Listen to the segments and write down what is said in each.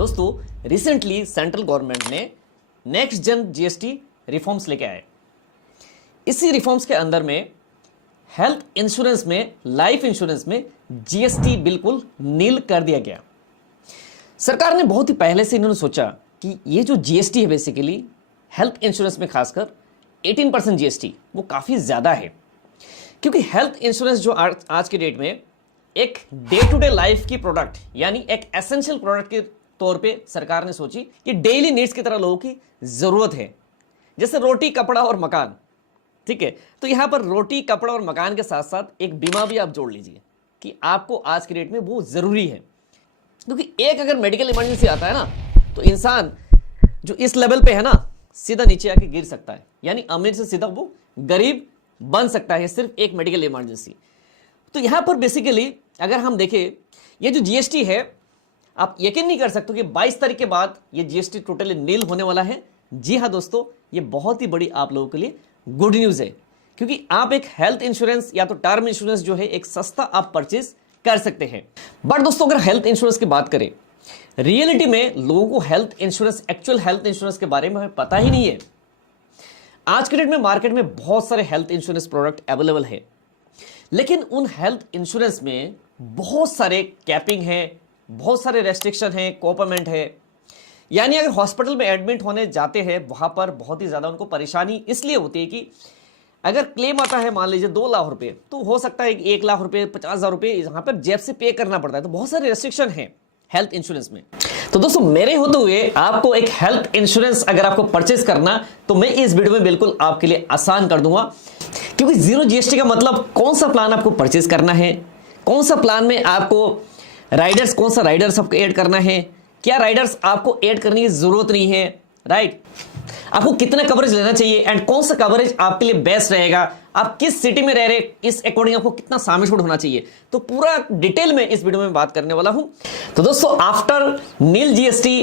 दोस्तों recently central government ने next जन जीएसटी रिफॉर्म्स लेके आए। इसी रिफॉर्म्स के अंदर में हेल्थ इंश्योरेंस में, लाइफ इंश्योरेंस में जीएसटी बिल्कुल नील कर दिया गया। सरकार ने बहुत ही पहले से इन्होंने सोचा कि ये जो जीएसटी है बेसिकली हेल्थ इंश्योरेंस में खासकर 18% जीएसटी वो काफ़ी ज़्यादा है, क्योंकि हेल्थ इंश्योरेंस जो आज के डेट में एक डे टू डे लाइफ की प्रोडक्ट यानी एक एसेंशियल प्रोडक्ट के तौर पे सरकार ने सोची कि डेली नीड्स की तरह लोगों की ज़रूरत है, जैसे रोटी, कपड़ा और मकान। ठीक है, तो यहां पर रोटी, कपड़ा और मकान के साथ साथ एक बीमा भी आप जोड़ लीजिए कि आपको आज के डेट में वो ज़रूरी है, क्योंकि एक अगर मेडिकल इमरजेंसी आता है ना तो इंसान जो इस लेवल पे है ना सीधा नीचे आके गिर सकता है, यानी अमीर से सीधा वो गरीब बन सकता है सिर्फ एक मेडिकल इमरजेंसी। तो यहां पर बेसिकली अगर हम देखें ये जो जीएसटी है, आप यकीन नहीं कर सकते कि 22 तारीख के बाद ये जीएसटी टोटली नील होने वाला है। जी हाँ दोस्तों, ये बहुत ही बड़ी आप लोगों के लिए गुड न्यूज़ है, क्योंकि आप एक हेल्थ इंश्योरेंस या तो टर्म इंश्योरेंस जो है एक सस्ता आप परचेज कर सकते हैं। बट दोस्तों अगर हेल्थ इंश्योरेंस की बात करें, रियलिटी में लोगों को health insurance, actual health insurance के बारे में पता ही नहीं है। आज के डेट में मार्केट में बहुत सारे हेल्थ इंश्योरेंस प्रोडक्ट अवेलेबल है, लेकिन उन हेल्थ इंश्योरेंस में बहुत सारे कैपिंग है, बहुत सारे रेस्ट्रिक्शन है, कोपेमेंट है। यानी अगर हॉस्पिटल में एडमिट होने जाते हैं वहां पर बहुत ही ज़्यादा उनको परेशानी इसलिए होती है कि अगर क्लेम आता है मान लीजिए 2 लाख रुपए, तो हो सकता है 1 लाख रुपए, 50,000 रुपए यहाँ पर जेब से पे करना पड़ता है। तो बहुत सारे रेस्ट्रिक्शन है हेल्थ इंश्योरेंस में। तो दोस्तों मेरे होते हुए आपको एक हेल्थ इंश्योरेंस अगर आपको परचेज करना, तो मैं इस वीडियो में बिल्कुल आपके लिए आसान कर दूंगा, क्योंकि जीरो जीएसटी का मतलब कौन सा प्लान आपको परचेज करना है, कौन सा प्लान में आपको राइडर्स, कौन सा राइडर्स आपको ऐड करना है, क्या राइडर्स आपको ऐड करने की जरूरत नहीं है, राइट, आपको कितना कवरेज लेना चाहिए एंड कौन सा कवरेज आपके लिए बेस्ट रहेगा, आप किस सिटी में रह रहे इस अकॉर्डिंग आपको कितना सामिल होना चाहिए, तो पूरा डिटेल में इस वीडियो में बात करने वाला हूं। तो दोस्तों आफ्टर नील जीएसटी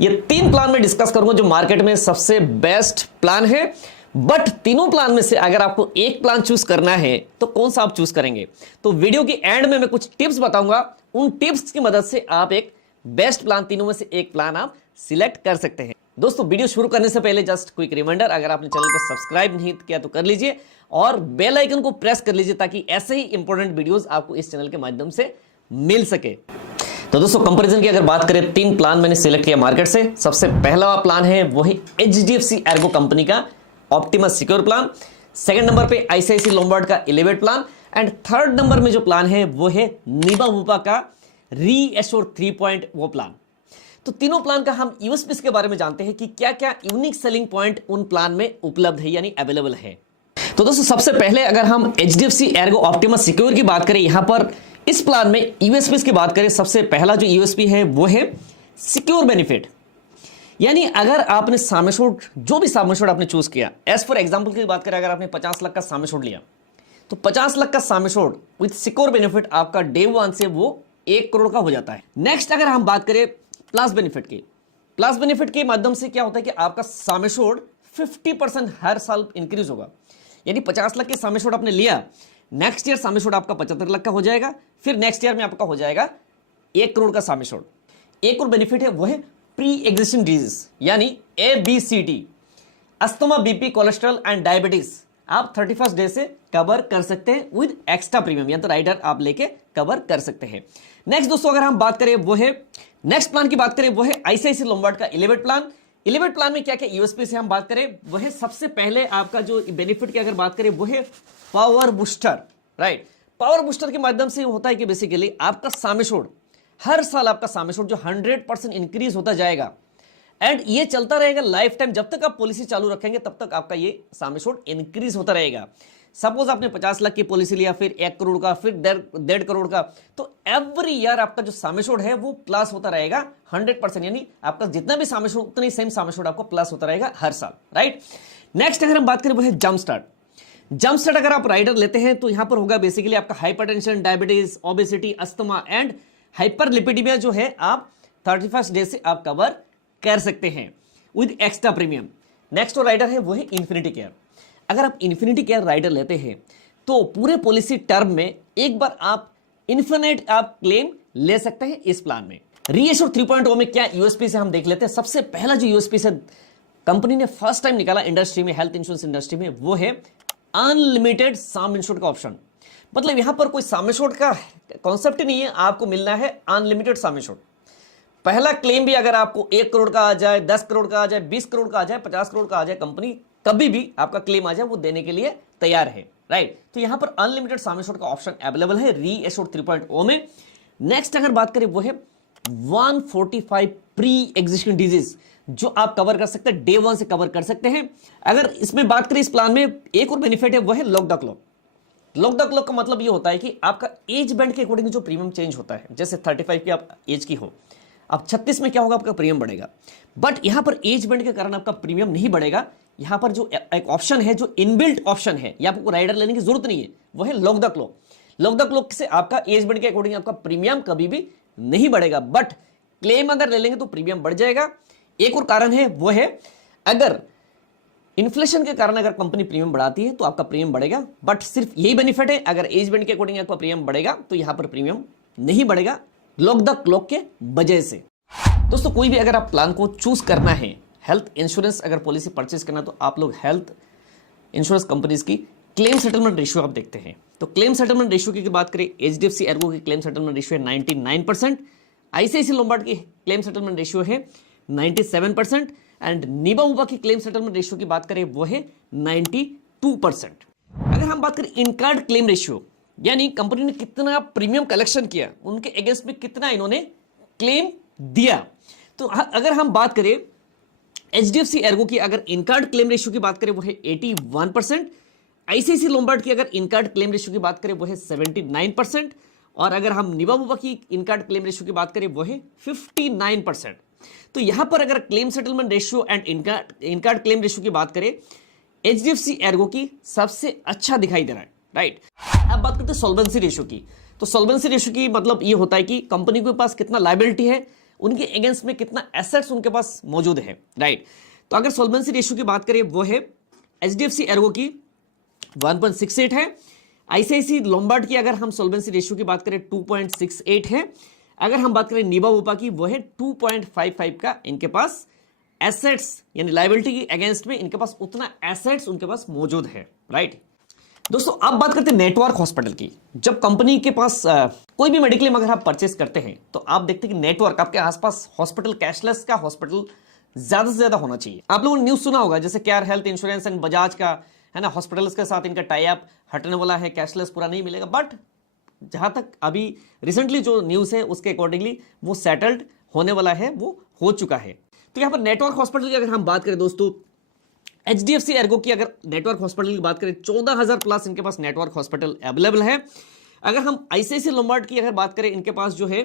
ये 3 प्लान में डिस्कस करूंगा जो मार्केट में सबसे बेस्ट प्लान है। बट तीनों प्लान में से अगर आपको एक प्लान चूज करना है तो कौन सा आप चूज करेंगे, तो वीडियो के एंड में मैं कुछ टिप्स बताऊंगा। उन टिप्स की मदद से आप एक बेस्ट प्लान, तीनों में से एक प्लान आप सिलेक्ट कर सकते हैं। दोस्तों वीडियो शुरू करने से पहले जस्ट क्विक रिमाइंडर, अगर आपने चैनल को सब्सक्राइब नहीं किया तो कर लीजिए और बेल आइकन को प्रेस कर लीजिए ताकि ऐसे ही इंपॉर्टेंट वीडियोस आपको इस चैनल के माध्यम से मिल सके। तो दोस्तों कंपैरिजन की अगर बात करें, 3 प्लान मैंने सिलेक्ट किया मार्केट से। सबसे पहला प्लान है वो है एचडीएफसी एर्गो कंपनी का Optimus secure plan, second number पे आईसीआईसीआई लोम्बार्ड का elevate plan and third number में जो प्लान है वो है निबा वूपा का रीएश्योर 3 वो प्लान। तो तीनों प्लान का हम यूएसपीज के बारे में जानते हैं कि क्या क्या यूनिक सेलिंग पॉइंट उन प्लान में उपलब्ध है यानी अवेलेबल है। तो दोस्तों सबसे पहले अगर हम एचडीएफसी एर्गो ऑप्टिमस सिक्योर की बात करें, यहां पर इस प्लान में यूएसपीज की बात करें, सबसे पहला जो यूएसपी है वो है सिक्योर बेनिफिट। यानी अगर आपने सामेशोड, जो भी सामेशोड आपने चूज किया, एज फॉर एग्जांपल की बात करें, अगर आपने 50 लाख का सामेशोड लिया तो 50 लाख का सामेशोड विद सिक्योर बेनिफिट आपका डे 1 से वो 1 करोड़ का हो जाता है। नेक्स्ट अगर हम बात करें प्लस बेनिफिट की, प्लस बेनिफिट के माध्यम से क्या होता है कि आपका सामेशोड 50% हर साल इंक्रीज होगा। यानी 50 लाख के सामेशोड आपने लिया, नेक्स्ट ईयर सामेशोड आपका 75 लाख का हो जाएगा, फिर नेक्स्ट ईयर में आपका हो जाएगा 1 करोड़ का सामेशोड। एक और बेनिफिट है वो है प्री एग्जिस्टिंग डिजीज यानी ABCD, asthma, BP, cholesterol and diabetes आप 31st डे से कवर कर सकते हैं विद एक्स्ट्रा प्रीमियम, या तो राइडर आप लेके कवर कर सकते हैं। नेक्स्ट दोस्तों अगर हम बात करें वो है नेक्स्ट प्लान की बात करें वो है आईसीआईसीआई लोम्बार्ड का एलिवेट प्लान। एलिवेट प्लान में क्या क्या यूएसपी से हम बात करें वो है, सबसे पहले आपका जो बेनिफिट की अगर बात करें वो है power booster, right. Power booster के माध्यम से होता है कि बेसिकली आपका सामेशोड, हर साल आपका सामेशोड जो 100% इंक्रीज होता जाएगा एंड ये चलता रहेगा लाइफ टाइम। जब तक आप पॉलिसी चालू रखेंगे तब तक आपका ये सामेशोड इंक्रीज होता रहेगा। सपोज आपने 50 लाख की पॉलिसी लिया, फिर 1 करोड़ का, फिर 1.5 करोड़ का, तो एवरी ईयर आपका जो सामेशोड है वो प्लस होता रहेगा 100%। यानी आपका जितना भी सामेशोड उतना ही सेम सामेशोड आपको प्लस होता रहेगा हर साल, राइट। नेक्स्ट अगर हम बात करें वो है जंप स्टार्ट। जंप स्टार्ट अगर आप राइडर लेते हैं तो यहां पर होगा बेसिकली आपका hypertension, diabetes, obesity, asthma and hyperlipidaemia जो है आप 31st डे से आप कवर कर सकते हैं विद एक्स्ट्रा प्रीमियम। नेक्स्ट और राइडर है वो है इन्फिनिटी केयर। अगर आप इन्फिनिटी केयर राइडर लेते हैं तो पूरे पॉलिसी टर्म में एक बार आप इन्फिनिट आप क्लेम ले सकते हैं इस प्लान में। रीएश्योर 3.0 में क्या यूएसपी से हम देख लेते हैं। सबसे पहला जो यूएसपी से कंपनी ने फर्स्ट टाइम निकाला इंडस्ट्री में, हेल्थ इंश्योरेंस इंडस्ट्री में, वो है अनलिमिटेड सम इंश्योर्ड का ऑप्शन। मतलब यहां पर कोई सम इंश्योर्ड का कॉन्सेप्ट ही नहीं है, आपको मिलना है अनलिमिटेड सम इंश्योर्ड। पहला क्लेम भी अगर आपको 1 करोड़ का आ जाए, 10 करोड़ का आ जाए, 20 करोड़ का आ जाए, 50 करोड़ का आ जाए, कंपनी कभी भी आपका क्लेम आ जाए वो देने के लिए तैयार है, राइट। तो यहां पर अनलिमिटेड सम इंश्योर्ड का ऑप्शन अवेलेबल है रीएश्योर्ड 3.0 में। नेक्स्ट अगर बात करें वो है 145 प्री एग्जिस्टिंग डिजीज, जो आप कवर कर सकते हैं, डे 1 से कवर कर सकते हैं। अगर इसमें बात करें इस प्लान में एक और बेनिफिट है, वो है lock the clock. Lock the clock का मतलब ये होता है कि आपका एज बैंड के अकॉर्डिंग जो प्रीमियम चेंज होता है, जैसे 35 की आप एज की हो, अब 36 में क्या होगा, आपका प्रीमियम बढ़ेगा। बट यहां पर एज बैंड के कारण आपका प्रीमियम नहीं बढ़ेगा। यहां पर जो एक ऑप्शन है, जो इनबिल्ट ऑप्शन है, या आपको राइडर लेने की जरूरत नहीं है, वो है lock the clock. Lock the clock से आपका एज बैंड के अकॉर्डिंग आपका प्रीमियम कभी भी नहीं बढ़ेगा, बट क्लेम अगर ले लेंगे तो प्रीमियम बढ़ जाएगा। एक और कारण है, वो है अगर इन्फ्लेशन के कारण अगर कंपनी प्रीमियम बढ़ाती है तो आपका प्रीमियम बढ़ेगा, बट सिर्फ यही बेनिफिट है, अगर एज बैंड के अकॉर्डिंग आपका प्रीमियम बढ़ेगा तो यहां पर प्रीमियम नहीं बढ़ेगा लॉक द क्लॉक के वजह से। दोस्तों कोई भी अगर आप प्लान को चूज करना है, हेल्थ इंश्योरेंस अगर पॉलिसी परचेज करना, तो आप लोग हेल्थ इंश्योरेंस कंपनीज की क्लेम सेटलमेंट रेशियो आप देखते हैं। तो क्लेम सेटलमेंट रेशियो की बात करें, एचडीएफसी एर्गो की क्लेम सेटलमेंट रेशियो है 99%, आईसीआईसी लोम्बार्ड की क्लेम सेटलमेंट रेशियो है 97%, एंड निबा उबा की क्लेम सेटलमेंट रेशियो की बात करें वो है 92%। अगर हम बात करें इन कार्ड क्लेम रेशियो, यानी कंपनी ने कितना प्रीमियम कलेक्शन किया, उनके अगेंस्ट में कितना इन्होंने क्लेम दिया, तो अगर हम बात करें एचडीएफसी एर्गो की अगर इन कार्ड क्लेम रेशियो की बात करें वो है 81%, आईसीआईसी लोम्बार्ड की अगर इन कार्ड क्लेम रेशियो की बात करें वो है 79%, और अगर हम निबा उबा की इन कार्ड क्लेम रेशियो की बात करें वो है 59%। तो यहां पर अगर claim settlement ratio and in card claim ratio की बात करें, एचडीएफसी एर्गो की सबसे अच्छा दिखाई दे रहा है, राइट। अब बात करते हैं सॉल्वेंसी रेशियो की। तो सॉल्वेंसी रेशियो की मतलब ये होता है कि कंपनी के पास कितना लायबिलिटी है, उनके अगेंस्ट में कितना एसेट्स उनके पास मौजूद है, राइट। तो अगर सॉल्वेंसी रेशियो की बात करें वो है एचडीएफसी एर्गो की 1.68 है, आईसीआईसी लोम्बार्ड की अगर हम सॉल्वेंसी रेशियो की बात करें 2.68 है, अगर हम बात करें निबा उबा की वो है 2.55 का इनके पास एसेट्स, यानी लायबिलिटी के अगेंस्ट में इनके पास उतना एसेट्स उनके पास मौजूद है, राइट। दोस्तों अब बात करते हैं नेटवर्क हॉस्पिटल की। जब कंपनी के पास कोई भी मेडिक्लेम अगर आप परचेस करते हैं तो आप देखते हैं कि नेटवर्क आपके आसपास हॉस्पिटल, कैशलेस का हॉस्पिटल ज्यादा से ज्यादा होना चाहिए। आप लोगों ने न्यूज सुना होगा, जैसे care health insurance and Bajaj का है ना, हॉस्पिटल्स के साथ इनका टाई अप हटने वाला है, कैशलेस पूरा नहीं मिलेगा। बट जहां तक अभी रिसेंटली जो न्यूज है उसके अकॉर्डिंगली वो सेटल्ड होने वाला है, वो हो चुका है। तो यहां पर नेटवर्क हॉस्पिटल की अगर हम बात करें दोस्तों, एचडीएफसी एर्गो की अगर नेटवर्क हॉस्पिटल की बात करें 14,000 प्लस इनके पास नेटवर्क हॉस्पिटल अवेलेबल है। अगर हम आईसीआईसी लोम्बार्ड की अगर बात करें, इनके पास जो है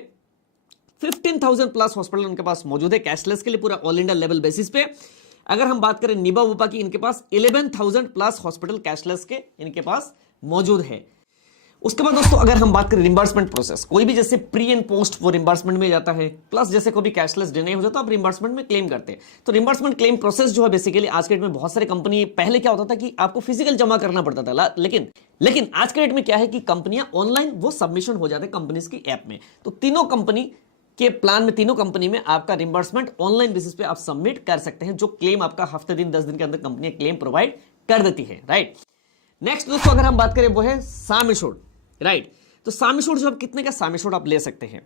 15,000 प्लस हॉस्पिटल उनके पास मौजूद है कैशलेस के लिए पूरा ऑल इंडिया लेवल बेसिस पे। अगर हम बात करें निबा उबा की, इनके पास 11,000 प्लस हॉस्पिटल कैशलेस के इनके पास मौजूद है। उसके बाद दोस्तों अगर हम बात करें रिम्बर्समेंट प्रोसेस, कोई भी जैसे प्री एंड पोस्ट वो रिम्बर्समेंट में जाता है, प्लस जैसे कोई भी कैशलेस डिनाई हो जाता है आप रिम्बर्समेंट में क्लेम करते हैं। तो रिम्बर्समेंट क्लेम प्रोसेस जो है बेसिकली आज के डेट में बहुत सारे कंपनी, पहले क्या होता था कि आपको फिजिकल जमा करना पड़ता था, लेकिन आज के डेट में क्या है कि कंपनियां ऑनलाइन वो सबमिशन हो जाते हैं कंपनीज की ऐप में। तो तीनों कंपनी के प्लान में, तीनों कंपनी में आपका रिम्बर्समेंट ऑनलाइन बेसिस पे आप सबमिट कर सकते हैं, जो क्लेम आपका हफ्ते दिन 10 दिन के अंदर कंपनी क्लेम प्रोवाइड कर देती है, राइट। नेक्स्ट दोस्तों अगर हम बात करें वो है सम एश्योर्ड, राइट। तो सम एश्योर्ड जो आप कितने का सम एश्योर्ड आप ले सकते हैं,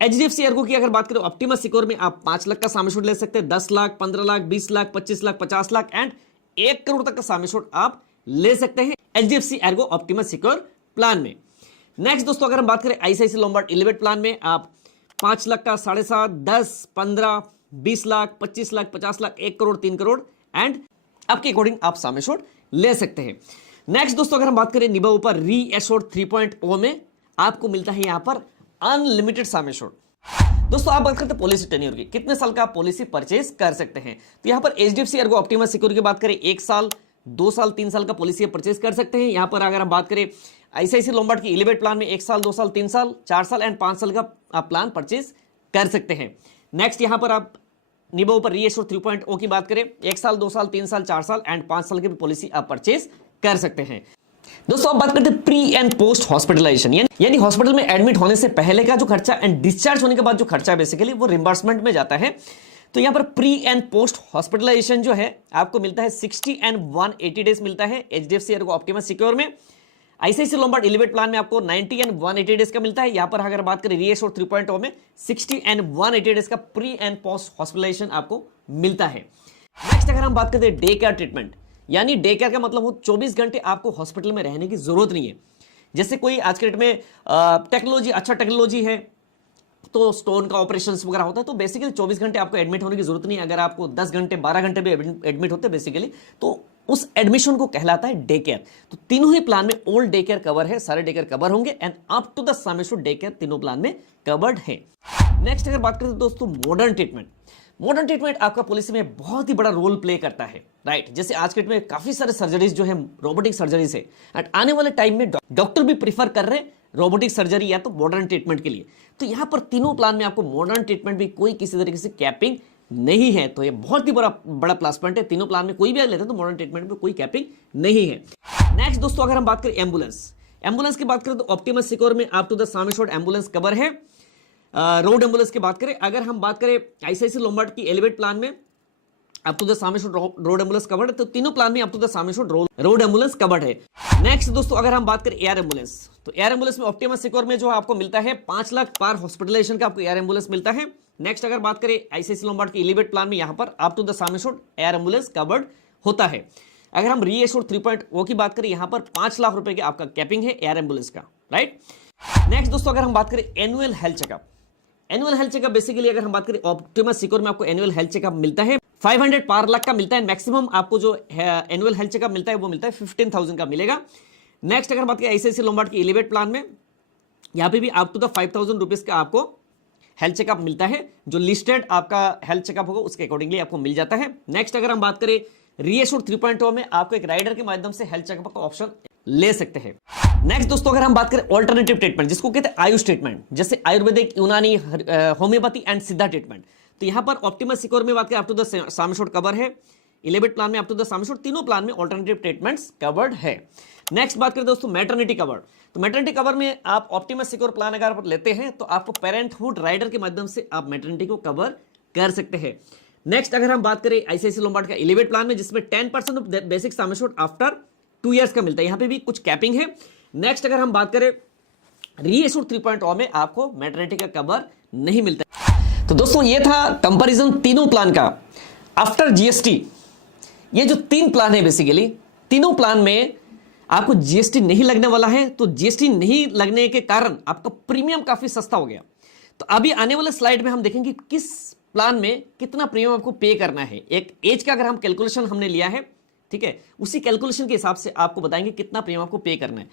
एचडीएफसी एर्गो की अगर बात करें ऑप्टिमस सिक्योर में आप 5 लाख का सम एश्योर्ड ले सकते हैं, 10 लाख, 15 लाख, 20 लाख, 25 लाख, 50 लाख एंड 1 करोड़ तक का सम एश्योर्ड आप ले सकते हैं HDFC Ergo Optimus secure plan में। नेक्स्ट दोस्तों अगर हम बात करें आईसीआईसी लोम्बार्ड एलिवेट प्लान में आप 5 लाख का 7.5, 10, 15, 20 लाख, 25 लाख, 50 लाख, 1 करोड़, 3 करोड़ एंड आपके अकॉर्डिंग आप सम एश्योर्ड ले सकते हैं। नेक्स्ट दोस्तों अगर हम बात करें निबा ऊपर रीएश्योर्ड 3.0 में आपको मिलता है यहां पर अनलिमिटेड सम एश्योर्ड। दोस्तों आप बात करते हैं पॉलिसी टेन्योर की, कितने साल का पॉलिसी परचेज कर सकते हैं। तो यहां पर एचडीएफसी एर्गो ऑप्टिमस सिक्योर की बात करें 1 साल, 2 साल, 3 साल का पॉलिसी परचेज कर सकते हैं। यहां पर अगर हम बात करें आईसीआईसी लोम्बार्ड की एलिवेट प्लान में 1 साल, 2 साल, 3 साल, 4 साल एंड 5 साल का आप प्लान परचेज कर सकते हैं। नेक्स्ट यहां पर आप निबा ऊपर रीएश्योर्ड 3.0 की बात करें 1 साल, 2 साल, 3 साल, 4 साल एंड 5 साल की पॉलिसी आप परचेज कर सकते हैं। दोस्तों अब बात करते हैं प्री एंड पोस्ट हॉस्पिटलाइजेशन, यानी हॉस्पिटल में एडमिट होने से पहले का जो खर्चा एंड डिस्चार्ज होने के बाद जो खर्चा बेसिकली वो रिम्बर्समेंट में जाता है। तो यहां पर प्री एंड पोस्ट हॉस्पिटलाइजेशन जो है आपको मिलता है 60 एंड 180 डेज मिलता है एचडीएफसी एर्गो ऑप्टिमा सिक्योर में। आईसीआईसी लोम्बार्ड एलिवेट प्लान में आपको 90 एंड 180 डेज का मिलता है। यहां पर अगर बात करें रीएश्योर 3.0 में 60 एंड 180 डेज का प्री एंड पोस्ट हॉस्पिटलाइजेशन आपको मिलता है। नेक्स्ट अगर हम बात करते हैं डे केयर ट्रीटमेंट, यानी डे केयर का मतलब हो 24 घंटे आपको हॉस्पिटल में रहने की जरूरत नहीं है। जैसे कोई आज के डेट में टेक्नोलॉजी, अच्छा टेक्नोलॉजी है तो स्टोन का ऑपरेशन वगैरह होता है, तो बेसिकली 24 घंटे आपको एडमिट होने की जरूरत नहीं है। अगर आपको 10 घंटे 12 घंटे भी एडमिट होते हैं बेसिकली, तो उस एडमिशन को कहलाता है डे केयर। तो तीनों ही प्लान में ओल्ड डे केयर कवर है, सारे डे केयर कवर होंगे and up to the sum insured day care तीनों प्लान में कवर्ड है। नेक्स्ट अगर बात करें दोस्तों मॉडर्न ट्रीटमेंट, मॉडर्न ट्रीटमेंट आपका पॉलिसी में बहुत ही बड़ा रोल प्ले करता है, राइट। जैसे आज के डेट में काफी सारे सर्जरीज जो है रोबोटिक सर्जरीज है एंड आने वाले टाइम में डॉक्टर भी प्रीफर कर रहे हैं रोबोटिक सर्जरी या तो मॉडर्न ट्रीटमेंट के लिए। तो यहां पर तीनों प्लान में आपको मॉडर्न ट्रीटमेंट भी कोई किसी तरीके से कैपिंग नहीं है, तो ये बहुत ही बड़ा प्लस पॉइंट है। तीनों प्लान में कोई भी लेते हैं तो मॉडर्न ट्रीटमेंट में कोई कैपिंग नहीं है। नेक्स्ट दोस्तों अगर हम बात करें एम्बुलेंस की बात करें तो ऑप्टिमा सिक्योर में up to the sum insured ambulance cover है। रोड एम्बुलेंस की बात करें, अगर हम बात करें आईसीआईसी लोम्बार्ड की एलिवेट प्लान में up to the sum insured road ambulance covered है, तो तीनों प्लान में up to the sum insured road ambulance covered है। नेक्स्ट दोस्तों अगर हम बात करें एयर एम्बुलेंस, तो एयर एम्बुलेंस में ऑप्टिमा सिक्योर में जो आपको मिलता है 5 लाख पार हॉस्पिटलाइजेशन का आपको एयर एम्बुलेंस मिलता है। नेक्स्ट अगर बात करें आईसीआईसी लोम्बार्ड की एलिवेट प्लान में यहां पर up to the sum insured air ambulance covered होता है। अगर हम रीएश्योर 3.0 की बात करें, यहां पर 5 लाख रुपए की आपका कैपिंग है एयर एम्बुलेंस का, राइट। नेक्स्ट दोस्तों अगर हम बात करें एनुअल हेल्थ चेकअप, बेसिकली अगर हम बात करें ऑप्टिमा सिक्योर में आपको एनुअल हेल्थ चेकअप मिलता है 500 पर लाख का मिलता है। मैक्सिमम आपको जो एनुअल हेल्थ चेकअप मिलता है वो मिलता है 15,000 का मिलेगा। नेक्स्ट अगर बात करें आईसीआईसी लोम्बार्ड की एलिवेट प्लान में, यहां पे भी अप टू द 5,000 रुपीज का आपको हेल्थ चेकअप मिलता है। जो लिस्टेड आपका हेल्थ चेकअप होगा उसके अकॉर्डिंगली आपको मिल जाता है। नेक्स्ट अगर हम बात करें रीएश्योर 3.0 में आपको एक राइडर के माध्यम से हेल्थ चेकअप का ऑप्शन ले सकते हैं। नेक्स्ट दोस्तों अगर हम बात करें ऑल्टरनेटिव ट्रीटमेंट, जिसको कहते हैं आयुष ट्रीटमेंट, जैसे आयुर्वेदिक, यूनानी, होम्योपैथी एंड सिद्धा ट्रीटमेंट, तो यहां पर ऑप्टिमा सिक्योर में बात करें up to the Sameshwar cover है। इलेवेट प्लान में अप टू द सामेश्वर, तीनों प्लान में ऑल्टरनेटिव ट्रीटमेंट्स कवर्ड है। नेक्स्ट बात करें दोस्तों मैटरनिटी कवर, तो मैटरनिटी कवर में आप ऑप्टिमा सिक्योर प्लान अगर लेते हैं तो आपको पेरेंटहुड राइडर के माध्यम से आप मैटरनिटी को कवर कर सकते हैं। नेक्स्ट अगर हम बात करें आईसीआईसी लोम्बार्ड का एलिवेट प्लान में, जिसमें 10% of basic sum assured after 2 years का मिलता है, यहां पे भी कुछ कैपिंग है। नेक्स्ट अगर हम बात करें रीएश्योर 3.0 में आपको मैटरनिटी का कवर नहीं मिलता। तो दोस्तों ये था कंपैरिजन तीनों प्लान का आफ्टर जीएसटी। ये जो 3 प्लान है बेसिकली, तीनों प्लान में आपको जीएसटी नहीं लगने वाला है, तो जीएसटी नहीं लगने के कारण आपका प्रीमियम काफी सस्ता हो गया। तो अभी आने वाले स्लाइड में हम देखेंगे किस प्लान में कितना प्रीमियम आपको पे करना है। एक एज का अगर हम कैलकुलेशन हमने लिया है, ठीक है, उसी कैलकुलेशन के हिसाब से आपको बताएंगे कितना प्रीमियम आपको पे करना है।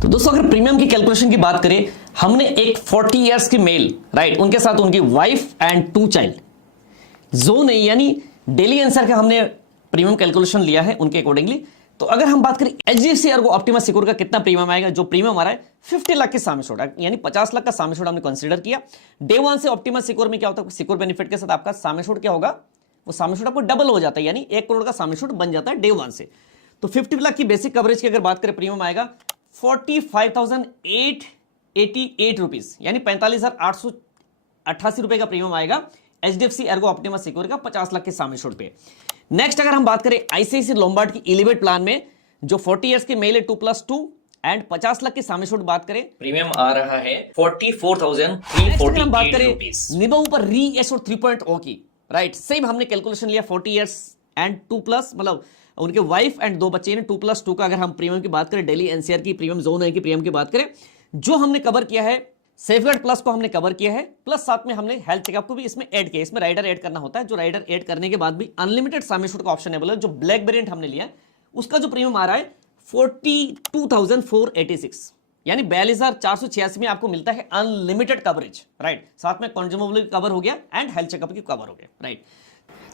तो दोस्तों अगर प्रीमियम की कैलकुलेशन की बात करें, हमने एक 40 इयर्स की मेल, राइट, उनके साथ उनकी वाइफ एंड 2 चाइल्ड, जोन है यानी डेली आंसर का हमने प्रीमियम कैलकुलेशन लिया है उनके अकॉर्डिंगली। तो अगर हम बात करें एचडीएफसी एर्गो ऑप्टिमा सिक्योर का कितना प्रीमियम आएगा, जो प्रीमियम आ रहा है 50 लाख के साम एश्योर्ड, यानी 50 लाख का साम एश्योर्ड हमने कंसीडर किया। डे 1 से ऑप्टिमा सिक्योर में क्या होता है, सिक्योर बेनिफिट के साथ आपका साम एश्योर्ड क्या होगा, वो साम एश्योर्ड आपको डबल हो जाता है, यानी 1 करोड़ का साम एश्योर्ड बन जाता है डे 1 से। तो 50 लाख की बेसिक कवरेज की अगर बात करें, प्रीमियम आएगा 45,888 रुपीज, यानी 45,888 रुपए का प्रीमियम आएगा एचडीएफसी एर्गो ऑप्टिमा सिक्योर का 50 लाख के साम एश्योर्ड पे। नेक्स्ट अगर हम बात करें आईसीआईसी लोम्बार्ड की एलिवेट प्लान में, जो 40 इयर्स के मेल है 2+2 एंड 50 लाख के साम एश्योर्ड बात करें, प्रीमियम आ रहा है 44,348 बात करें रुपीस। निबा ऊपर रीएश्योर 3.0 की, राइट, सेम हमने कैलकुलेशन लिया 40 इयर्स एंड 2+, मतलब उनके वाइफ एंड 2 बच्चे, 2+2 का अगर हम प्रीमियम की बात करें, डेली एनसीआर की प्रीमियम, जोन है की प्रीमियम की बात करें, जो हमने कवर किया है सेफगार्ड प्लस को हमने कवर किया है, प्लस साथ में हमने हेल्थ चेकअप को भी इसमें ऐड किया। इसमें राइडर ऐड करना होता है, जो राइडर ऐड करने के बाद भी अनलिमिटेड साम एश्योर्ड का ऑप्शन अवेलेबल है। जो ब्लैक वेरिएंट हमने लिया उसका जो प्रीमियम आ रहा है 42,486, यानी 42,486 में आपको मिलता है अनलिमिटेड कवरेज, राइट। साथ में कंज्यूमेबल कवर हो गया एंड हेल्थ चेकअप की कवर हो गया, राइट।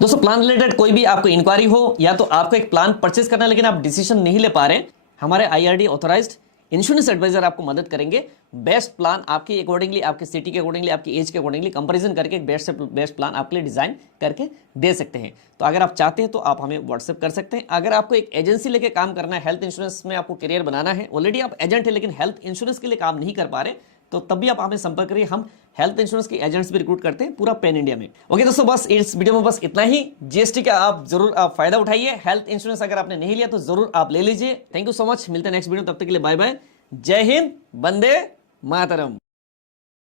दोस्तों प्लान रिलेटेड कोई भी आपको इंक्वायरी हो या तो आपको एक प्लान परचेज करना है लेकिन आप डिसीजन नहीं ले पा रहे, हमारे IRD ऑथराइज्ड इंश्योरेंस एडवाइजर आपको मदद करेंगे बेस्ट प्लान आपके अकॉर्डिंगली, आपके सिटी के अकॉर्डिंगली, आपकी एज के अकॉर्डिंगली कंपैरिजन करके बेस्ट से बेस्ट प्लान आपके लिए डिजाइन करके दे सकते हैं। तो अगर आप चाहते हैं तो आप हमें व्हाट्सएप कर सकते हैं। अगर आपको एक एजेंसी लेके काम करना है, हेल्थ इंश्योरेंस में आपको करियर बनाना है, ऑलरेडी आप एजेंट है लेकिन हेल्थ इंश्योरेंस के लिए काम नहीं कर पा रहे, तो तब भी आप हमें संपर्क करिए। हम हेल्थ इंश्योरेंस के एजेंट्स भी रिक्रूट करते हैं पूरा पैन इंडिया में। ओके दोस्तों, बस इस वीडियो में बस इतना ही। जीएसटी का आप जरूर फायदा उठाइए। हेल्थ इंश्योरेंस अगर आपने नहीं लिया तो जरूर आप ले लीजिए। थैंक यू सो मच, मिलते हैं नेक्स्ट वीडियो, तब तक के लिए बाय बाय। जय हिंद, वंदे मातरम।